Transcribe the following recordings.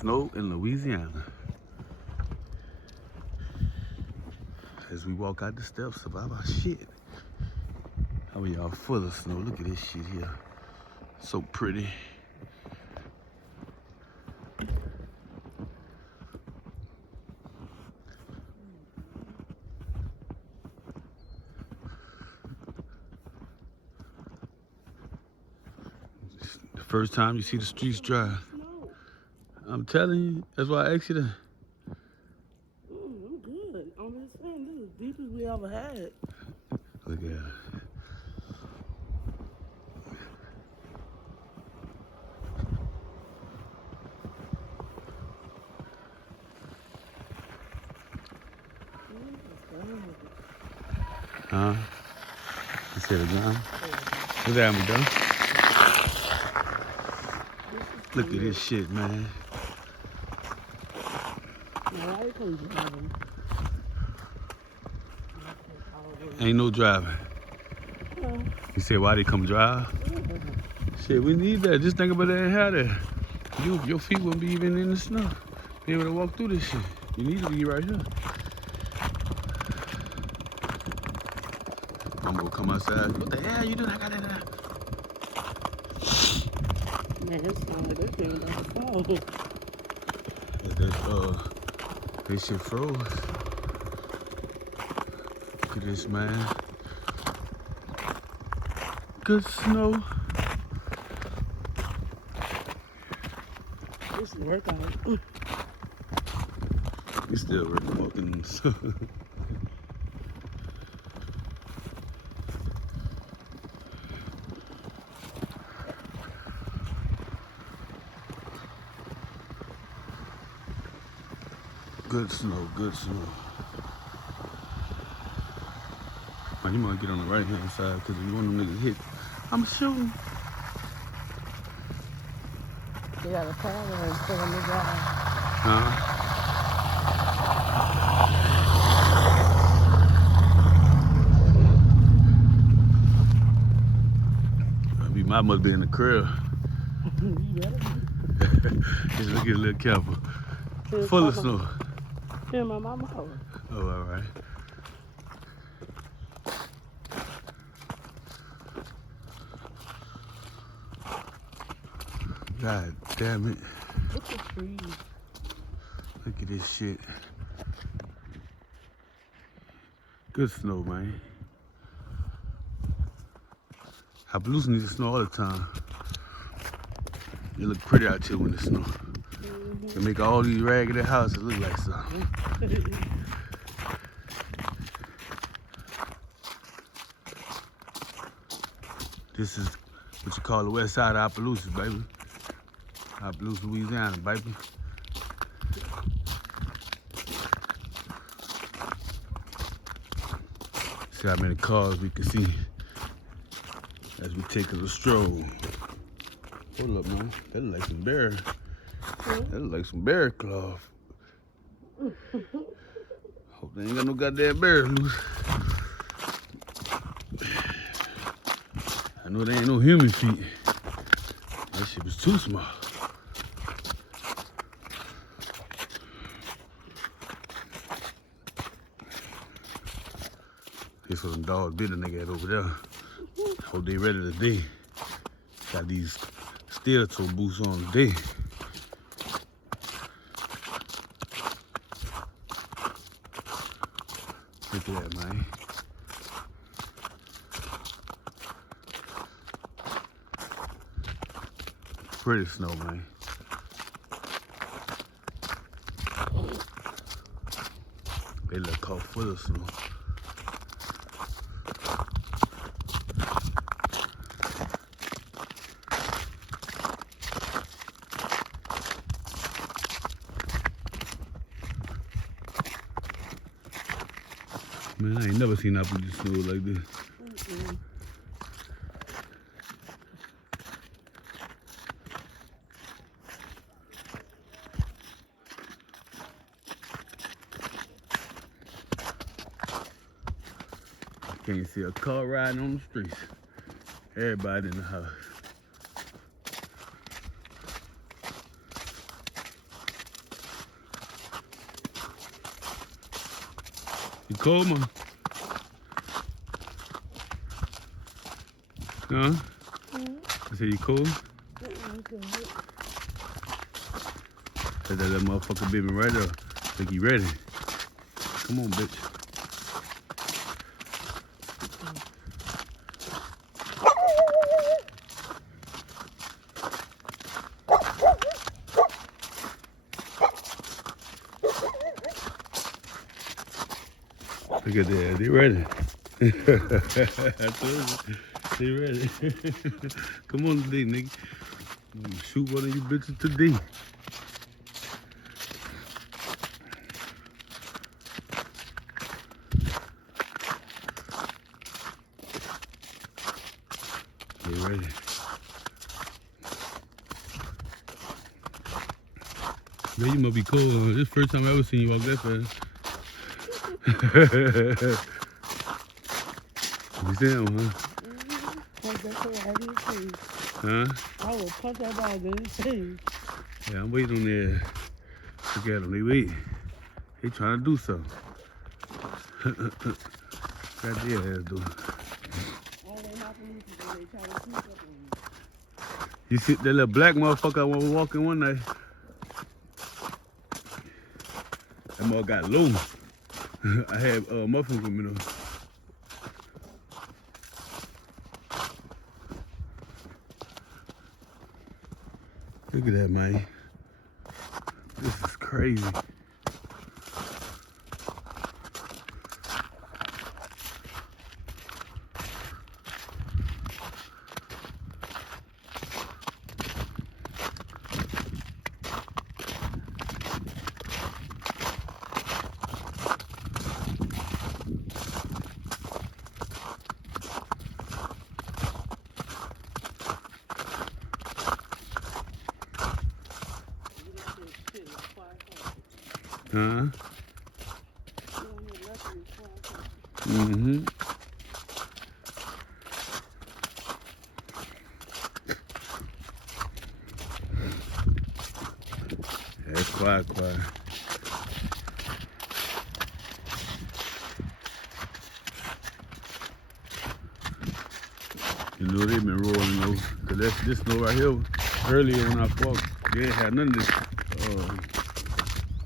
Snow in Louisiana. As we walk out the steps of our shit. How are y'all full of snow? Look at this shit here. So pretty. The first time you see the streets dry. I'm telling you, that's why I asked you to. I'm good. I'm just saying, this is the deepest we ever had. Look at it. Huh? You said it again? What that we done? Look at this shit, man. Now, why you come driving? Ain't no driving. You said why they come drive? Shit, we need that. Just think about that and how that. Your feet wouldn't be even in the snow. Be able to walk through this shit. You need to be right here. I'm gonna come outside. What the hell you doing? I got that there. Man, it sounds like this thing on the phone. This shit froze. Look at this, man. Good snow. It's a workout. We still walking. Good snow, good snow. Man, you might get on the right hand side because if you want them niggas hit, I'm shooting. They got a camera and still on the drive. Huh? I must be in the crib. You better be. Just look at a little careful. Here's Full of mama. snow. Here's my mama house. Oh, all right. God damn it. Look at the trees. Look at this shit. Good snow, man. Opelousas needs to snow all the time. It look pretty out here when it snow. They make all these raggedy houses look like something. This is what you call the west side of Opelousas, baby. Opelousas, Louisiana, baby. See how many cars we can see as we take a little stroll. Hold up, man. That look like some bear. That look like some bear claw. Hope they ain't got no goddamn bear loose. I know they ain't no human feet. That shit was too small. This was them dogs bit a nigga at over there. Hope they ready today. Got these steel toe boots on today. Look at that, man. Pretty snow, man. They look caught full of snow. Man, I ain't never seen Opelousas snow like this. Can't see a car riding on the streets. Everybody in the house. You cold, man? Huh? I said you cold? Said that motherfucker baby right there. Think you ready? Come on, bitch. Look at that, they ready. I told you, they ready. Come on today, nigga. Shoot one of you bitches today. They ready. Man, you must be cold. This is the first time I ever seen you walk that fast. You see him, huh? Huh? I will punch that dog in his face. Yeah, I'm waiting on there. Look at them, they wait. They trying to do something. Got their ass doing. You see that little black motherfucker I was walking one night? That mother got low. I had muffins with me though. Look at that, man. This is crazy. Huh? Mm-hmm. Yeah, it's quiet. You know they've been rolling those. Cause that's this snow right here. Earlier when I walked, they ain't had none of this.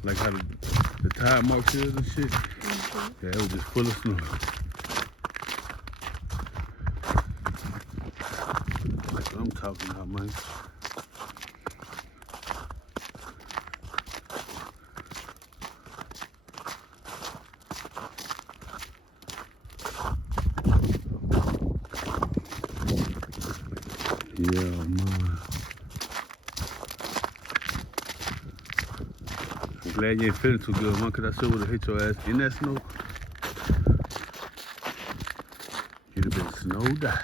Like how the tire marks is and shit. Yeah, it was just full of snow. That's what I'm talking about, man. Yeah, man. I'm glad you ain't feeling too good, man, because I sure would have hit your ass in that snow. You'd have been snowed out.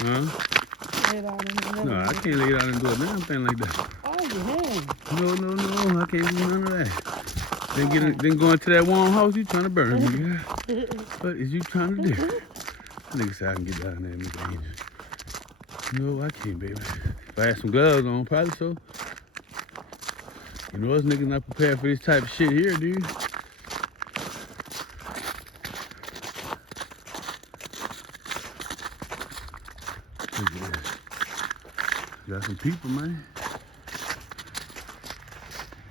Huh? No, I can't lay down and do a damn thing like that. Oh, yeah. No, I can't do none of that. Then go into that warm house, you trying to burn me. What is you trying to do? Nigga said I can get down there and make it easy. No, I can't, baby. If I had some gloves on, probably so. You know us niggas not prepared for this type of shit here, dude. Look at this. Got some people, man.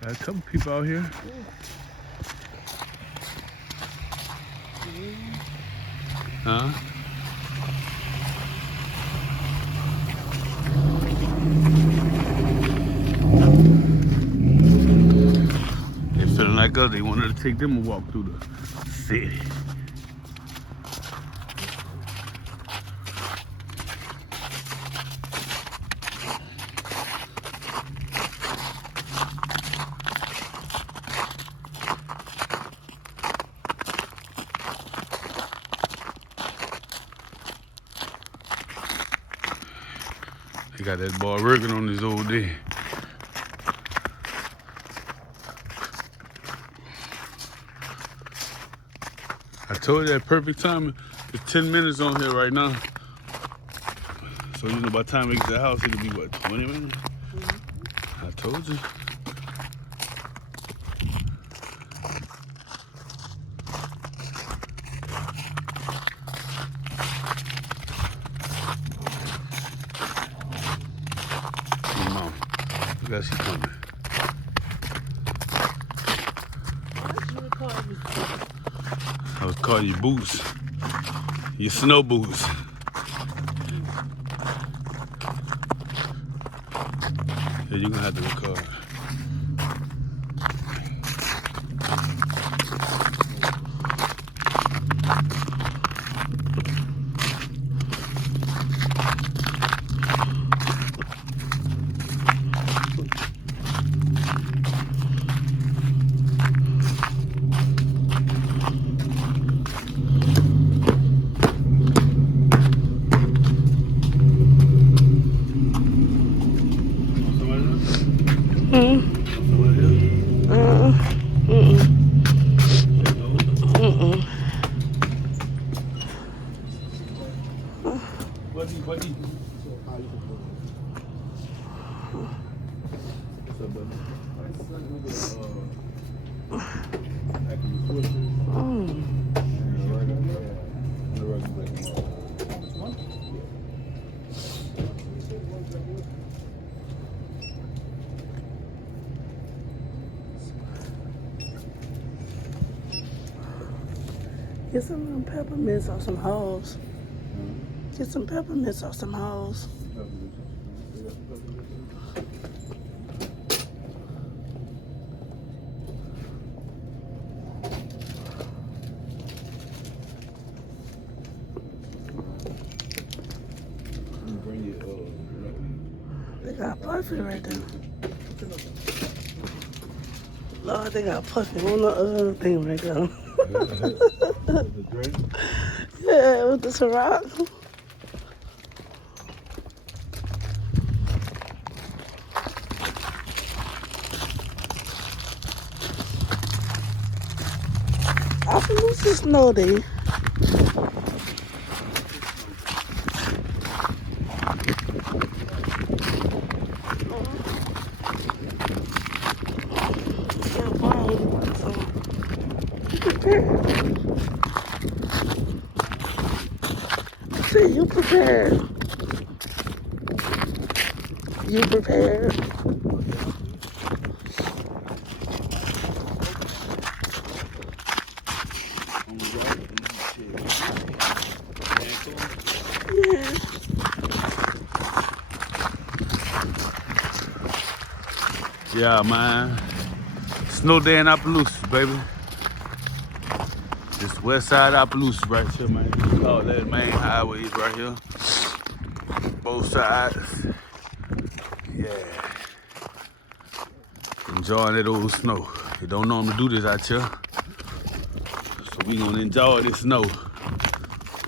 Got a couple people out here. Huh? They feeling like us. They wanted to take them a walk through the city. They got that boy working on this old day. I told you that perfect timing. It's 10 minutes on here right now. So, you know, by the time we get to the house, it'll be, what, 20 minutes? I told you. Come on. Look how she coming. I was calling you boots. Your snow boots. Yeah, you're gonna have to record. What do you? Get some peppermints or some hoes. Get some peppermints or some hoes. They got Puffy right there. Lord, they got Puffy on the other thing right there. Yeah, with the Ciroc. Opelousas Snow Day. See, you prepared. You prepared. Yeah. Yeah, man. Snow day in Opelousas, baby. This west side Opelousas right here, man. You call that main highways right here. Both sides. Yeah. Enjoying that old snow. You don't normally do this out here. So we gonna enjoy this snow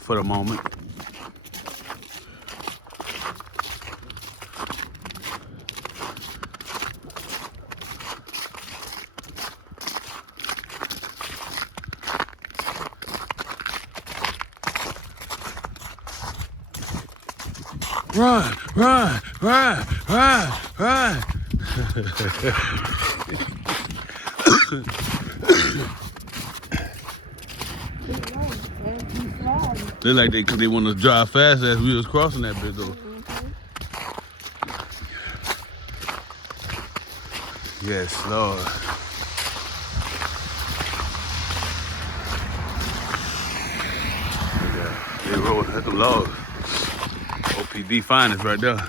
for the moment. Run, run, run, run, run. Look like they want to drive fast as we was crossing that bit though. Yes, Lord. Yeah, they roll at the Lord. OPD finest right there.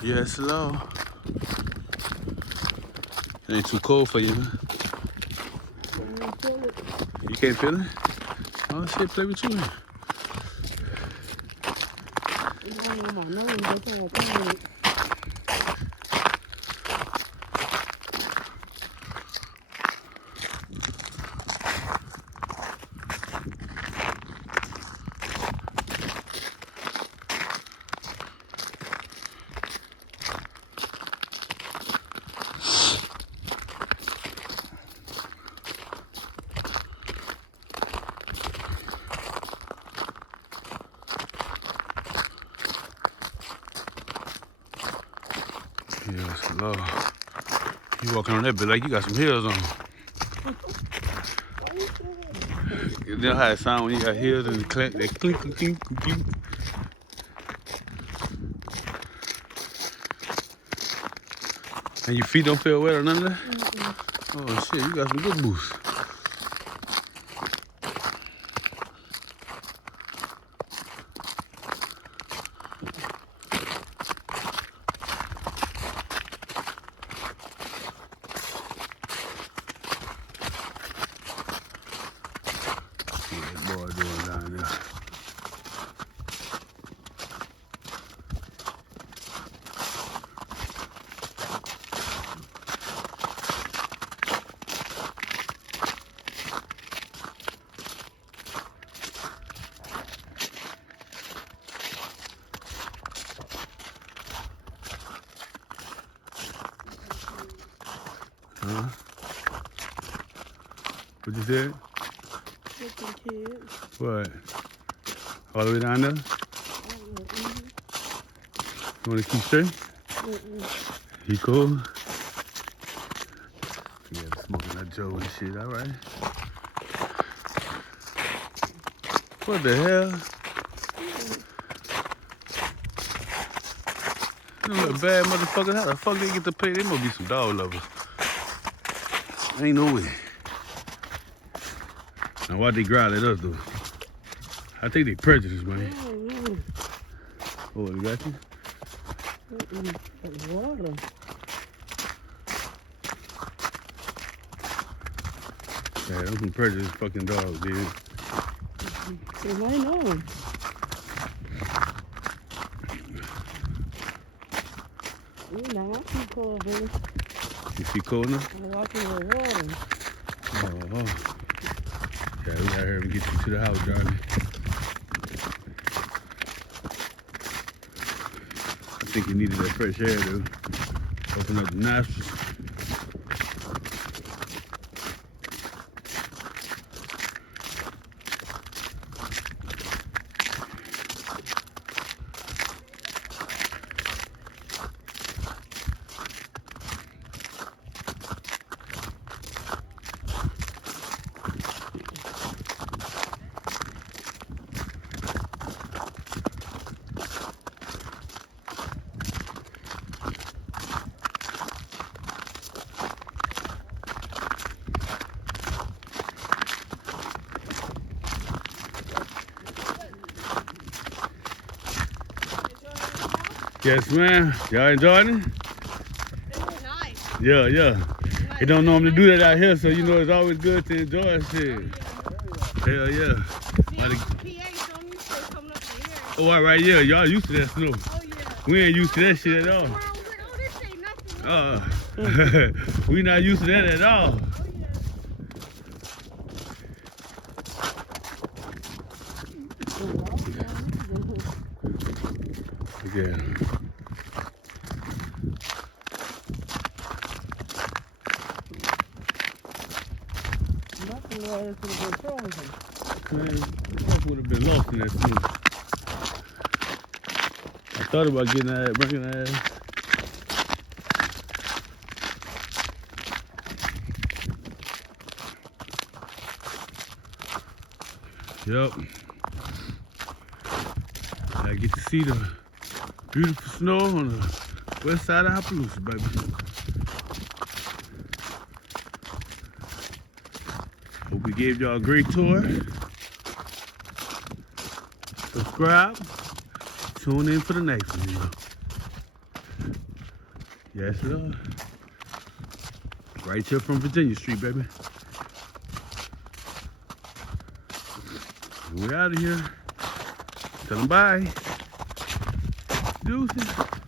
Yes, Lord. It ain't too cold for you, huh? You can't feel it? Oh shit, play with you. Yes, Lord. You walking on that bit like you got some heels on. You know how it sound when you got heels and they clink, clink, clink, clink. And your feet don't feel wet or none of that? Oh shit, you got some good boots. What that boy doing down there? Huh? What you said? Looking kids. What? All the way down there? You wanna keep straight? You cool? Yeah, smoking that Joe and shit, alright. What the hell? You little bad motherfucker, how the fuck they get to pay? They must be some dog lovers. Ain't no way. Now why they growl at us though? I think they prejudiced, man. Oh, you got you? Water. Yeah, those some prejudiced fucking dogs, dude. They might know. Now I see cold, baby. You see cold now? I'm walking with water. Oh. Yeah, we gotta hurry and get you to the house, Johnny. I think you needed that fresh air, though. Open up the nostrils. Yes, ma'am. Y'all enjoying it? It's nice. Yeah. They don't normally do that out here, so you know it's always good to enjoy shit. Hell yeah. PA told me to coming up to here. Oh, all right, yeah. Y'all used to that snow. Oh, yeah. We ain't used to that shit at all. I was like, oh, this ain't nothing. We not used to that at all. Oh, yeah. Yeah. Nothing water could have been frozen. Man, I would have been lost in that snow. I thought about getting that, bringing that. Yep. I get to see the beautiful snow on the west side of Opelousas, baby. Hope we gave y'all a great tour. Subscribe. Tune in for the next one, you know. Yes, Lord. Right here from Virginia Street, baby. We out of here. Tell them bye. Deuces.